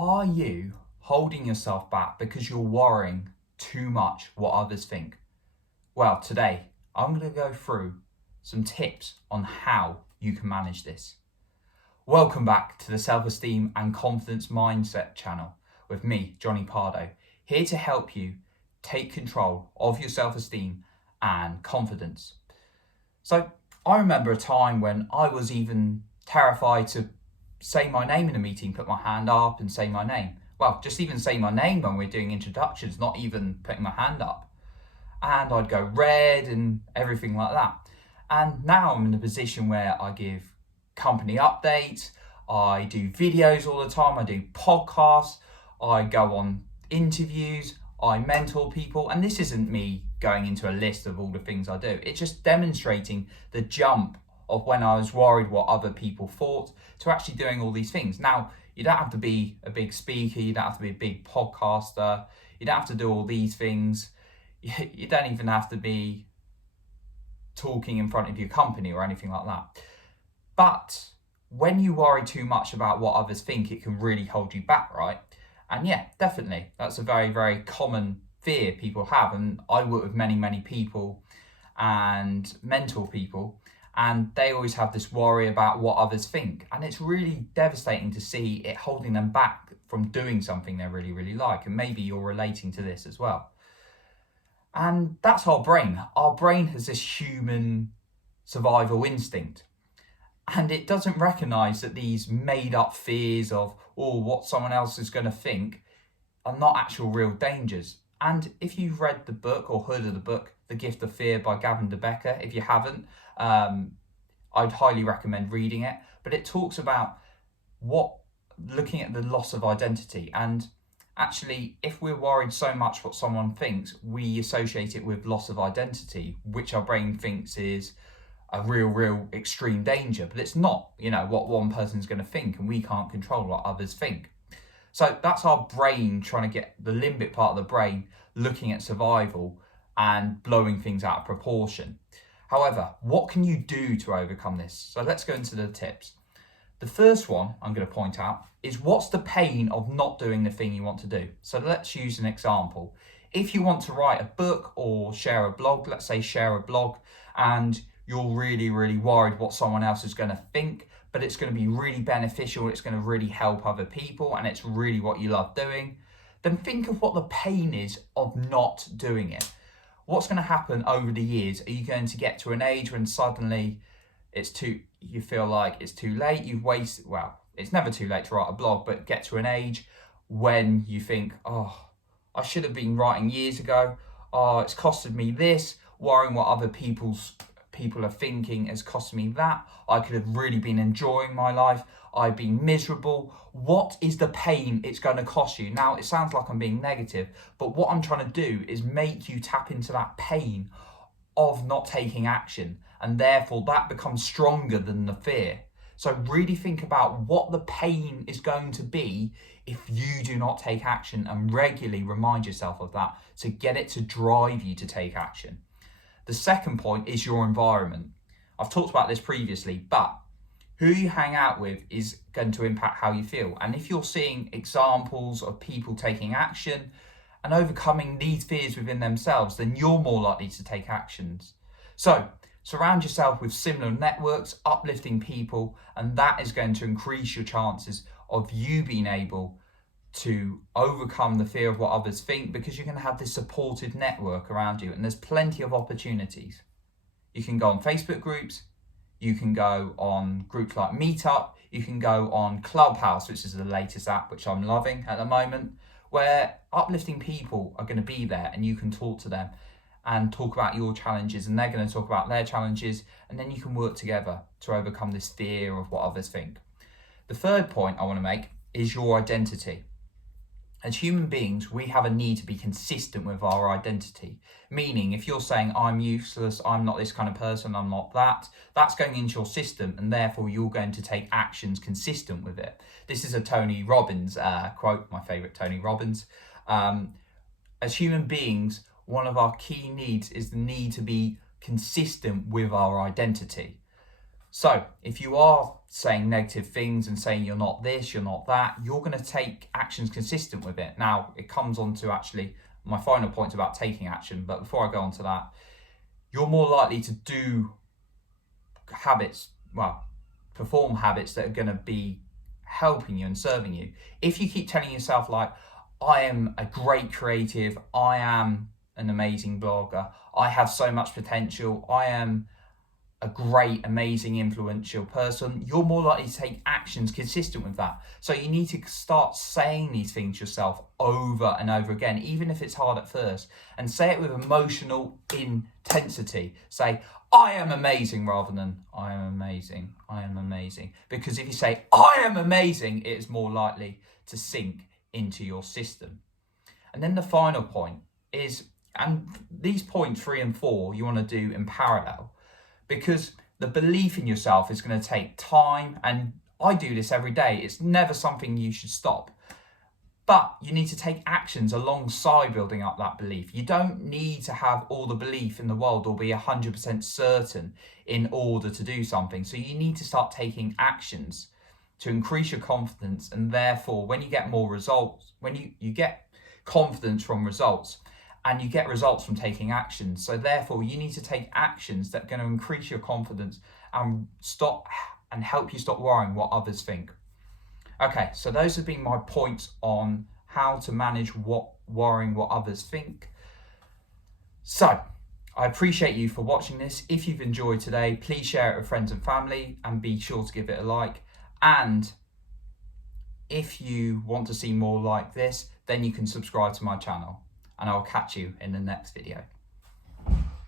Are you holding yourself back because you're worrying too much what others think? Well, today I'm going to go through some tips on how you can manage this. Welcome back to the Self-Esteem and Confidence Mindset channel with me, Johnny Pardo, here to help you take control of your self-esteem and confidence. So I remember a time when I was even terrified to say my name in a meeting, put my hand up and say my name. Well, just even say my name when we're doing introductions, not even putting my hand up. And I'd go red and everything like that. And now I'm in a position where I give company updates, I do videos all the time, I do podcasts, I go on interviews, I mentor people, and this isn't me going into a list of all the things I do. It's just demonstrating the jump of when I was worried what other people thought to actually doing all these things. Now, you don't have to be a big speaker, you don't have to be a big podcaster, you don't have to do all these things. You don't even have to be talking in front of your company or anything like that. But when you worry too much about what others think, it can really hold you back, right? And yeah, definitely, that's a very, very common fear people have. And I work with many, many people and mentor people, and they always have this worry about what others think. And it's really devastating to see it holding them back from doing something they really, really like. And maybe you're relating to this as well. And that's our brain. Our brain has this human survival instinct. And it doesn't recognize that these made up fears of, what someone else is going to think are not actual real dangers. And if you've read the book or heard of the book, The Gift of Fear by Gavin DeBecker, if you haven't, I'd highly recommend reading it. But it talks about looking at the loss of identity. And actually, if we're worried so much what someone thinks, we associate it with loss of identity, which our brain thinks is a real extreme danger. But it's not, what one person's going to think, and we can't control what others think. So that's our brain trying to get the limbic part of the brain looking at survival and blowing things out of proportion. However, what can you do to overcome this? So let's go into the tips. The first one I'm going to point out is, what's the pain of not doing the thing you want to do? So let's use an example. If you want to write a book or share a blog, let's say share a blog, and you're really worried what someone else is going to think, but it's going to be really beneficial, it's going to really help other people, and it's really what you love doing, then think of what the pain is of not doing it. What's going to happen over the years? Are you going to get to an age when suddenly you feel like it's too late, you've wasted, well, it's never too late to write a blog, but get to an age when you think, I should have been writing years ago, it's costed me this, worrying what other people are thinking has cost me that, I could have really been enjoying my life, I've been miserable. What is the pain it's going to cost you? Now, it sounds like I'm being negative, but what I'm trying to do is make you tap into that pain of not taking action, and therefore that becomes stronger than the fear. So really think about what the pain is going to be if you do not take action, and regularly remind yourself of that to get it to drive you to take action. The second point is your environment. I've talked about this previously, but who you hang out with is going to impact how you feel. And if you're seeing examples of people taking action and overcoming these fears within themselves, then you're more likely to take actions. So surround yourself with similar networks, uplifting people, and that is going to increase your chances of you being able to overcome the fear of what others think, because you're going to have this supported network around you, and there's plenty of opportunities. You can go on Facebook groups, you can go on groups like Meetup, you can go on Clubhouse, which is the latest app, which I'm loving at the moment, where uplifting people are going to be there, and you can talk to them and talk about your challenges, and they're going to talk about their challenges, and then you can work together to overcome this fear of what others think. The third point I want to make is your identity. As human beings, we have a need to be consistent with our identity. Meaning, if you're saying, I'm useless, I'm not this kind of person, I'm not that, that's going into your system, and therefore you're going to take actions consistent with it. This is a Tony Robbins quote, my favorite Tony Robbins. As human beings, one of our key needs is the need to be consistent with our identity. So if you are saying negative things and saying you're not this, you're not that, you're going to take actions consistent with it. Now, it comes on to actually my final point about taking action. But before I go on to that, you're more likely to do habits, perform habits that are going to be helping you and serving you. If you keep telling yourself, like, I am a great creative, I am an amazing blogger, I have so much potential, I am a great, amazing, influential person, you're more likely to take actions consistent with that. So you need to start saying these things yourself over and over again, even if it's hard at first, and say it with emotional intensity. Say, I am amazing, rather than I am amazing, I am amazing. Because if you say, I am amazing, it is more likely to sink into your system. And then the final point is, and these points 3 and 4, you want to do in parallel, because the belief in yourself is going to take time, and I do this every day. It's never something you should stop. But you need to take actions alongside building up that belief. You don't need to have all the belief in the world or be 100% certain in order to do something. So you need to start taking actions to increase your confidence, and therefore when you get more results, when you get confidence from results, and you get results from taking actions. So therefore you need to take actions that are going to increase your confidence and help you stop worrying what others think. Okay, so those have been my points on how to manage worrying what others think. So I appreciate you for watching this. If you've enjoyed today, please share it with friends and family, and be sure to give it a like. And if you want to see more like this, then you can subscribe to my channel, and I'll catch you in the next video.